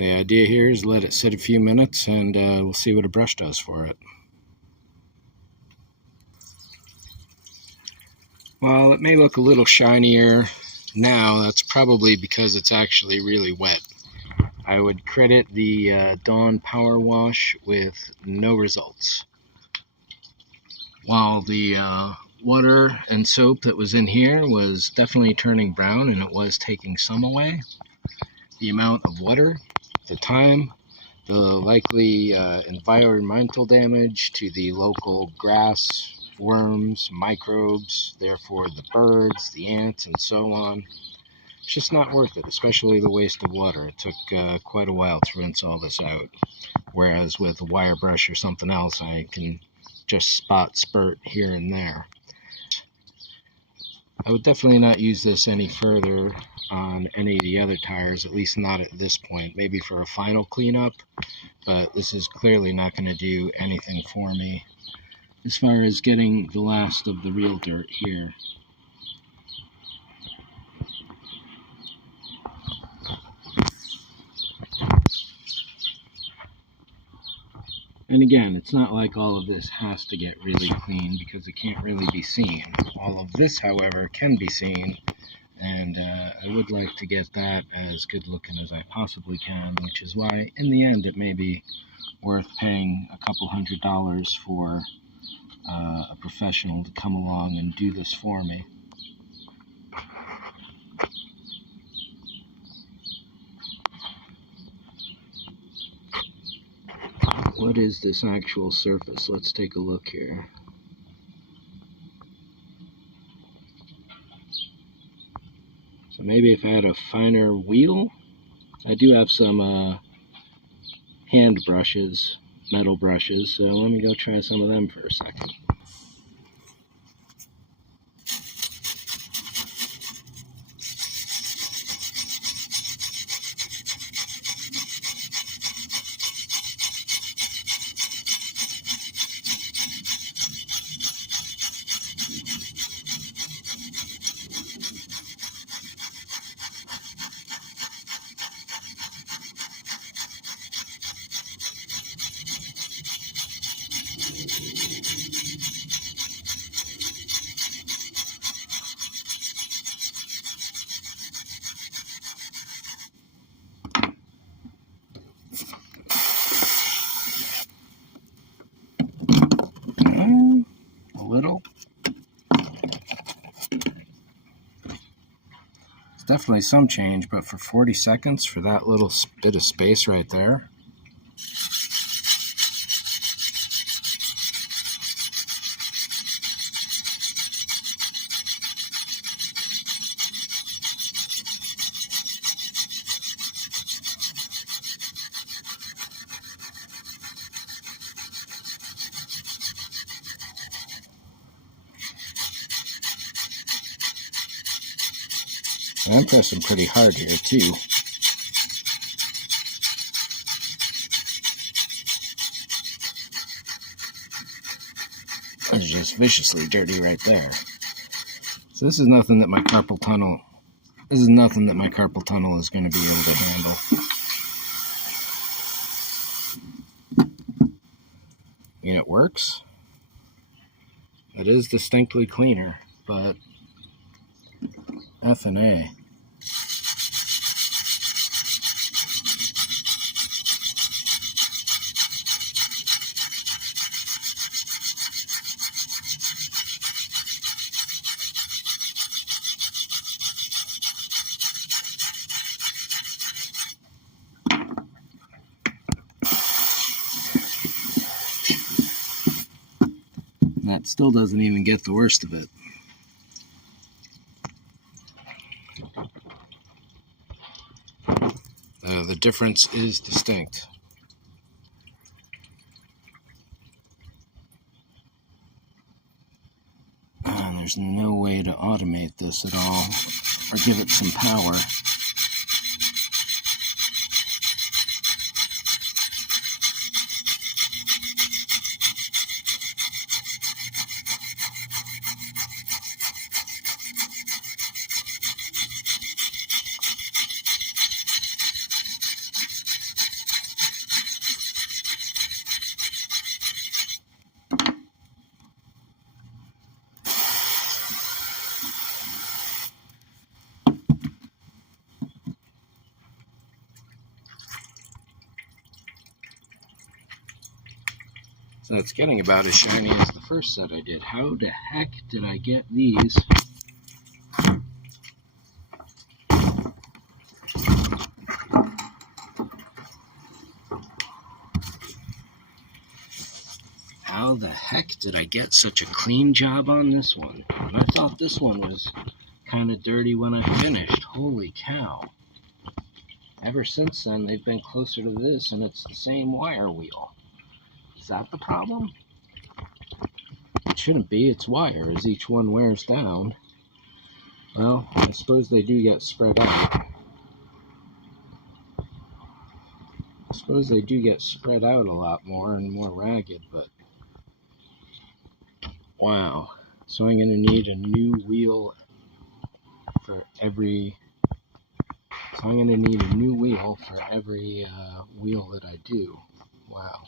So the idea here is let it sit a few minutes and we'll see what a brush does for it. While it may look a little shinier now, that's probably because it's actually really wet. I would credit the Dawn Power Wash with no results. While the water and soap that was in here was definitely turning brown and it was taking some away, the amount of water, the time, the likely environmental damage to the local grass, worms, microbes, therefore the birds, the ants, and so on. It's just not worth it, especially the waste of water. It took quite a while to rinse all this out, whereas with a wire brush or something else, I can just spot spurt here and there. I would definitely not use this any further on any of the other tires, at least not at this point. Maybe for a final cleanup, but this is clearly not going to do anything for me as far as getting the last of the real dirt here. And again, it's not like all of this has to get really clean because it can't really be seen. All of this, however, can be seen, and I would like to get that as good looking as I possibly can, which is why in the end it may be worth paying a couple $100 for a professional to come along and do this for me. What is this actual surface? Let's take a look here. So maybe if I had a finer wheel. I do have some hand brushes, metal brushes, so let me go try some of them for a second. A little. It's definitely some change, but for 40 seconds, for that little bit of space right there. And I'm pressing pretty hard here too. It's just viciously dirty right there. So this is nothing that my carpal tunnel. This is nothing that my carpal tunnel is going to be able to handle. I mean, it works. It is distinctly cleaner, but F and A. That still doesn't even get the worst of it. The difference is distinct. And there's no way to automate this at all or give it some power. So it's getting about as shiny as the first set I did. How the heck did I get these? How the heck did I get such a clean job on this one? And I thought this one was kind of dirty when I finished. Holy cow. Ever since then, they've been closer to this, and it's the same wire wheel. Is that the problem? It shouldn't be. It's wire as each one wears down. Well, I suppose they do get spread out. I suppose they do get spread out a lot more and more ragged, but wow. So I'm going to need a new wheel for every... So I'm going to need a new wheel for every wheel that I do. Wow.